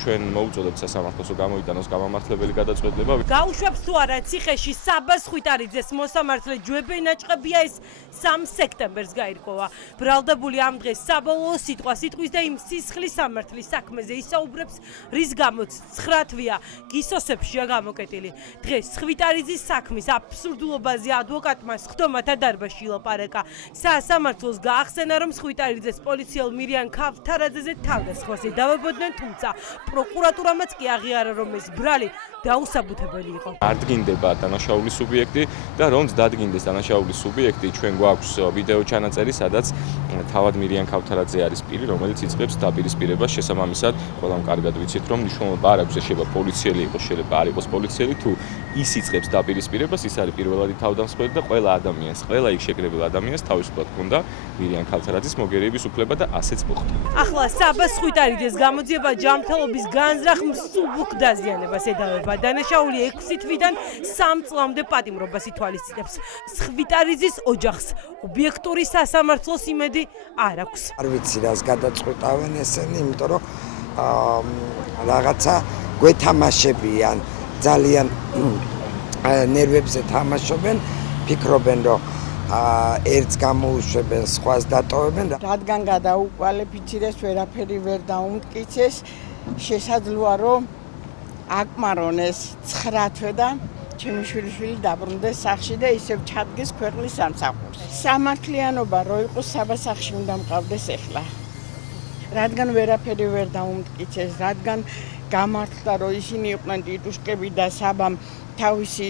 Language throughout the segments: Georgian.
ჩვენ მოუწოდებთ სასამართლოს რომ გამოიტანოს გამამართლებელი გადაწყვეტილება. გაუშვებს თუ არა ციხეში საბას ხვიტარიძეს მოსამართლე ჯვებენაჭყებია ეს 3 სექტემბერს გაირკვევა. ბრალდებული ამ დღეს საბოლოო სიტყვის და იმ სისხლის სამართლის საქმეზე ისაუბრებს, რის გამოც 9 თვეა გისოსებშია გამოკეტილი. დღეს ხვიტარიძის საქმის აბსურდულობაზე ადვოკატმა სხდომათა დარბაზში ილაპარაკა. სასამართლოს გაახსენა, რომ ხვიტარიძეს პოლიციელ მირიან ქავთარაძეზე თავდასხვას დავებოდნენ, თუმცა პროკურატურამაც კი აღიარა, რომ ეს ბრალი დაუსაბუთებელი იყო. Ardginდება დანაშაულის სუბიექტი და რომც დადგინდეს დანაშაულის სუბიექტი, ჩვენ გვაქვს ვიდეო ჩანაწერი, სადაც თავად მირიან ქავთარაძე არის პირი, რომელიც იწყებს დაპირისპირებას შესაბამისად, ყველამ კარგად ვიცით, რომ მნიშვნელობა არ აქვს, შეიძლება პოლიციელი იყოს, შეიძლება არ იყოს პოლიციელი, თუ ის იწყებს დაპირისპირებას, ის არის პირველადი თავდამსხმელი და ყველა ადამიანს, ყველა იქ შეკრებილ ადამიანს თავისუფლად ჰქონდა მირიან ქავთარაძის მოგერიების უფლება და ასეც მოხდა. ახლა საბას ხვიტარიძეს გამოძიება ჯანმრთელობის განზრახ მსუბუქ დაზიანებას ედავება. დანაშაული 6 თვიდან 3 წლამდე პატიმრობას ითვალისწინებს. ხვიტარიძის ოჯახს ობიექტური სასამართლოს იმედი არ აქვს. არ ვიცი რას გადაწყვეტავენ ესენი, იმიტომ რომ რაღაცა გვეთამაშებიან, ძალიან ნერვებზე თამაშობენ, ფიქრობენ რომ ერთს გამოუშვებენ, სხვას დატოვებენ. რადგან გადაუკვალიფიცირეს, ვერაფერი ვერ დაუმტკიცეს, შესაძლოა რომ აკმარონეს 9 თვე და ჩემი შვილიშვილი დაბრუნდეს სახლში და ისევ ჩადგეს ქვეყნის სამსახურში. სამართლიანობა რო იყოს საბასახში უნდა მყავდეს ეხლა. რადგან ვერაფერი ვერ დაუმტკიცეს, რადგან გამართლა რომ ისინი იყვნენ ტიტუშკები და საბამ თავისი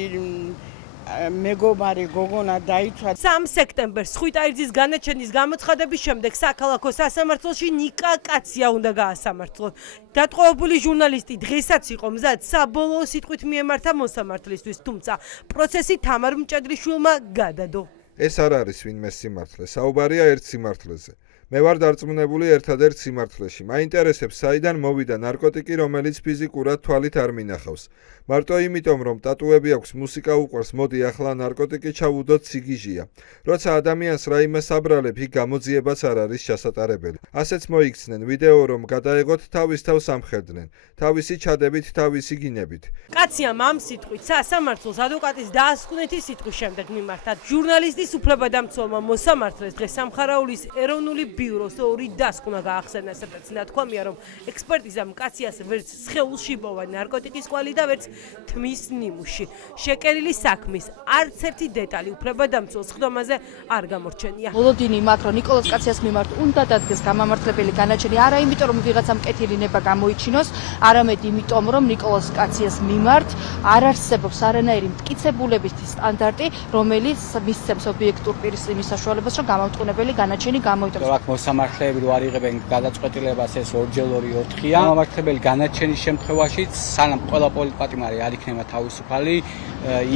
მეგობარი გოგონა დაიცვა. 3 სექტემბერს ხვიტარიძის განაჩენის გამოცხადების შემდეგ საქალაქო სასამართლოში ნიკა კაცია უნდა გაასამართლოს. დატყვევებული ჟურნალისტი დღესაც იყო მზად საბოლოო სიტყვით მიემართა მოსამართლისთვის, თუმცა პროცესი თამარ მჭედრიშვილმა გადადო. ეს არ არის ვინმე სიმართლე, საუბარია ერთ სიმართლეზე. მე ვარ დარწმუნებული ერთადერთ სიმართლეში. მაინტერესებს საიდან მოვიდა ნარკოტიკი, რომელიც ფიზიკურად თვალით არ მინახავს. მარტო იმიტომ, რომ ტატუები აქვს, მუსიკა უყვარს, მოდი ახლა ნარკოტიკი ჩავუდოთ სიგიჟია. როცა ადამიანს რაიმე საბრალებ, იქ გამოძიებაც არ არის ჩასატარებელი. ასეც მოიქცნენ ვიდეო, რომ გადაეღოთ თავის თავს ამხედნენ. თავისი ჩადებით, თავისი გინებით. კაციამ ამ სიტყვით სასამართლოს ადვოკატის დაასკვნითი სიტყვის შემდეგ მიმართა. ჟურნალისტის უფლებადამცველმა მოსამართლეს დღეს სამხარაულის ეროვნული ბიუროს 2 დასკვნა გაახსენა, სადაც ნათქვამია, რომ ექსპერტიზამ კაციას ვერც სხეულში პოვა ნარკოტიკის კვალი და ვერც თმის ნიმუში. შეკერილი საქმის არც ერთი დეტალი უფლებადამცველს სხდომაზე არ გამორჩენია. მოლოდინი იმათ, რომ ნიკოლოზ კაციას მიმართ უნდა დადგეს გამამართლებელი განაჩენი, არა იმიტომ, რომ ვიღაცამ კეთილი ნება გამოიჩინოს, არამედ იმიტომ, რომ ნიკოლოზ კაციას მიმართ არ არსებობს არანაირი მტკიცებულებითი სტანდარტი, რომელიც მისცემს ობიექტურ პირის იმის საშუალებას, რომ გამამტყუნებელი განაჩენი გამოიტანოს. აქ მოსამართლეები რო არიღებენ გადაწყვეტილებას, ეს 2x2-4-ია. გამამართლებელი განაჩენის შემთხვევაში, სანამ ყველა პოლიტპატიმარი არ იქნება თავისუფალი,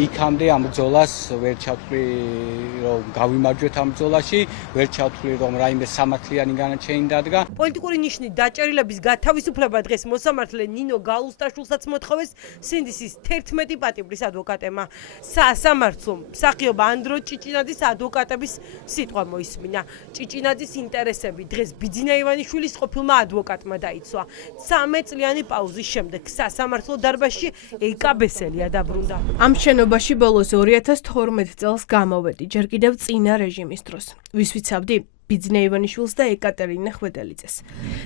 იქამდე ამ ბრძოლას ვერ ჩავთვლი, რომ გავიმარჯვეთ ამ ბრძოლაში, ვერ ჩავთვლი, რომ რაიმე სამართლიანი განაჩენი დადგა. პოლიტიკური ნიშნით დაჭერილების გათავისუფლება დღეს მოსამართლე ნინო გალუსტაშვილსაც მოთხოვეს სინდისის 11 პატიმრის ადვოკატებმა. სასამართლომ მსახიობ ანდრო ჭიჭინაძის ადვოკატების სიტყვა მოისმინა. ჭიჭინაძის ინტერესები დღეს ბიძინა ივანიშვილის ყოფილმა ადვოკატმა დაიცვა. 13 წლიანი პაუზის შემდეგ სასამართლო დარბაზში ეკა ბესელია დაბრუნდა. ამ შენობაში ბოლოს 2012 წელს გამოვედი, ჯერ კიდევ წინა რეჟიმის დროს. ვის ვიცავდი? ბიძინა ივანიშვილს და ეკატერინე ხვედელიძეს.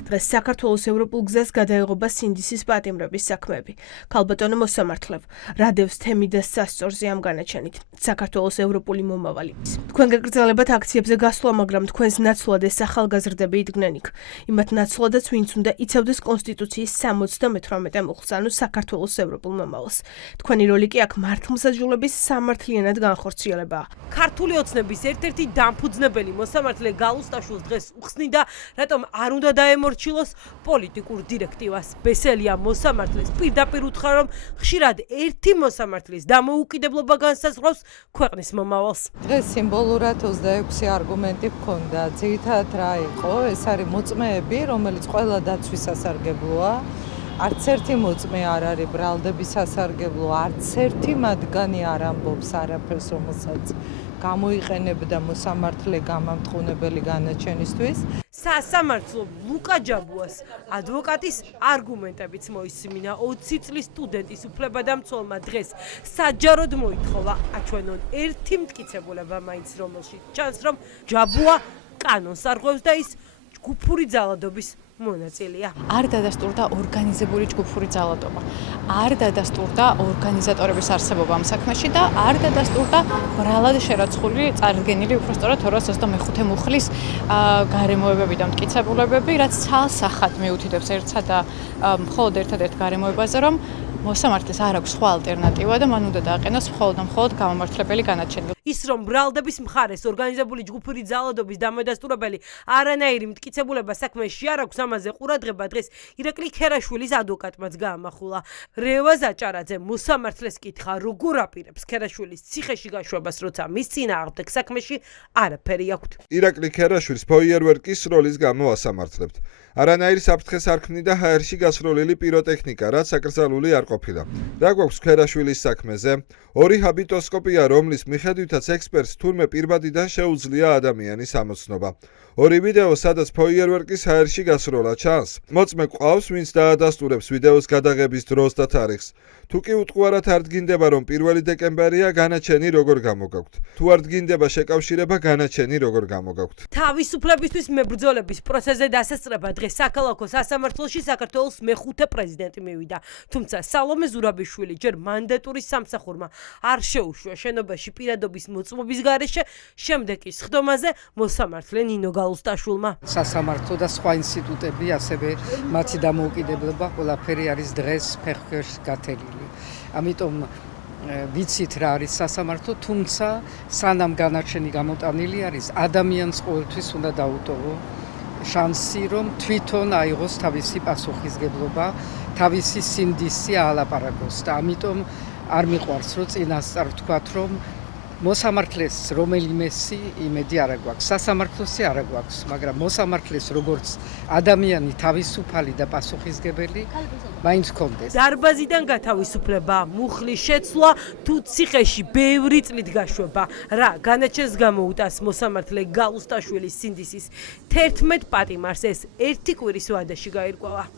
დღეს საქართველოს ევროპულ გზას გადაეღობა სინდისის პატიმრების საქმეები. ქალბატონო მოსამართლებ, რადევს თემი და სასწორზე ამ განაჩენით. საქართველოს ევროპული მომავალი. თქვენ გაგრძელებათ აქციებზე გასვლა, მაგრამ თქვენს ნაცვლად ეს ახალგაზრდები იდგნენ იქ. იმათ ნაცვლადაც, ვინც უნდა იცავდეს კონსტიტუციის 78 მუხლს, ანუ საქართველოს ევროპულ მომავალს. თქვენი როლი კი აქ მართლმსაჯულების სამართლიანად განხორციელებაა. ქართული ოცნების ერთ-ერთი დამფუძნებელი მოსამართლე გალუსტაშვილს დღეს უხსნიდა, რატომ არ უნდა დაემორჩილოს პოლიტიკურ დირექტივას. ბესელია მოსამართლეს პირდაპირ უთხრა, რომ ხშირად ერთი მოსამართლის დამოუკიდებლობა განსაზღვრავს ქვეყნის მომავალს. დღეს სიმბოლურად 26 არგუმენტი ჰქონდა. ძირითადად რა იყო? ეს არის მოწმეები, რომელიც ყველა დაცვის სასარგებლოა. არც ერთი მოწმე არ არის ბრალდების სასარგებლო, არც ერთი მათგანი არ ამბობს არაფერს, რომელსაც გამოიყენებდა მოსამართლე გამამტყუნებელი განაჩენისთვის. სასამართლო ლუკა ჯაბუას ადვოკატის არგუმენტებიც მოისმინა 20 წლის სტუდენტის უფლებადამცველმა დღეს საჯაროდ მოითხოვა აჩვენონ ერთი მტკიცებულება მაინც რომელშიც ჩანს რომ ჯაბუა კანონს არღვევს და ის ჯგუფური ძალადობის მონაწილეა. არ დადასტურდა ორგანიზებული ჯგუფური ძალადობა. არ დადასტურდა ორგანიზატორების არსებობა ამ საქმეში და არ დადასტურდა ბრალად შერაცხული წარდგენილი უпростоრად 225 მუხლის გარემოებები და მტკიცებულებები, რაც ცალსახად მიუთითებს ერთსა და მხოლოდ ერთადერთ გარემოებაზე, რომ მოსამართლეს არ აქვს სხვა ალტერნატივა და მან უნდა დააყენოს მხოლოდ გამომართლებელი განაჩენი. ის რომ ბრალდების მხარეს ორგანიზებული ჯგუფური ძალადობის დამადასტურებელი არანაირი მტკიცებულება საქმეში არ აქვს, ამაზე ყურადღება დღეს ირაკლი ქერაშვილის ადვოკატმაც გაამახვილა. რევაზ აჭარაძე მოსამართლეს კითხა, როგორ აპირებს ქერაშვილის ციხეში გაშვებას, როცა მის წინააღმდეგ საქმეში არაფერი აქვთ. ირაკლი ქერაშვილის ფოიერვერკის როლის გამო ასამართლებთ. არანაირი საფრთხეს არ ქმნიდა ჰაერში გასროლილი პიროტექნიკა, რაც აკრძალული არ ყოფილა. რა გვაქვს ქერაშვილის საქმეზე? ორი ჰაბიტოსკოპია, რომლის მიხედვითაც ექსპერტს თურმე პირბადიდან შეუძლია ადამიანის ამოცნობა. ორი ვიდეო, სადაც ფოიერვერკის ჰაერში გასროლა ჩანს. მოწმე ყავს, ვინც დაადასტურებს ვიდეოს გადაღების დროს და თარიღს. თუ კი უტყუარად არ დგინდება, რომ 1 დეკემბერია, განაჩენი როგორ გამოგაქვთ? თუ არ დგინდება შეკავშირება, განაჩენი როგორ გამოგაქვთ? თავისუფლებისთვის მებრძოლების პროცესზე დასასწრება დღეს საქალაქო სასამართლოში საქართველოს მეხუთე პრეზიდენტი მივიდა. თუმცა სალომე ზურაბიშვილი ჯერ მანდატურის სამსახურმა არ შეუშვა შენობაში პირადობის მოწმობის გარეშე, შემდეგ ის ხდომაზე მოსამართლე ნინო გალუსტაშვილმა. სასამართლო და სხვა ინსტიტუტები, ასევე მათი დამოუკიდებლობა ყველაფერი არის დღეს ფეხქვეშ გათელილი. ამიტომ ვიცით რა არის სასამართლო, თუმცა სანამ განაჩენი გამოტანილი არის, ადამიანს ყოველთვის უნდა დაუტოვო შანსი, რომ თვითონ აიღოს თავისი პასუხისგებლობა, თავისი სინდისი აალაპარაკოს და ამიტომ არ მიყვარს, რომ წინასწარ ვთქვათ, რომ მოსამართლეს რომელიმესი იმედი არ აქვს, სასამართლოსი არ აქვს, მაგრამ მოსამართლეს როგორც ადამიანი თავისუფალი და პასუხისგებელი მაინც ჰქონდეს. დარბაზიდან გათავისუფლება, მუხლის შეცვლა თუ ციხეში ბევრი წლით გაშვება. რა განაჩენს გამოუტას მოსამართლე გალუსტაშვილის სინდისის 11 პატიმარს ეს ერთი კვირის ვადაში გაირკვევა.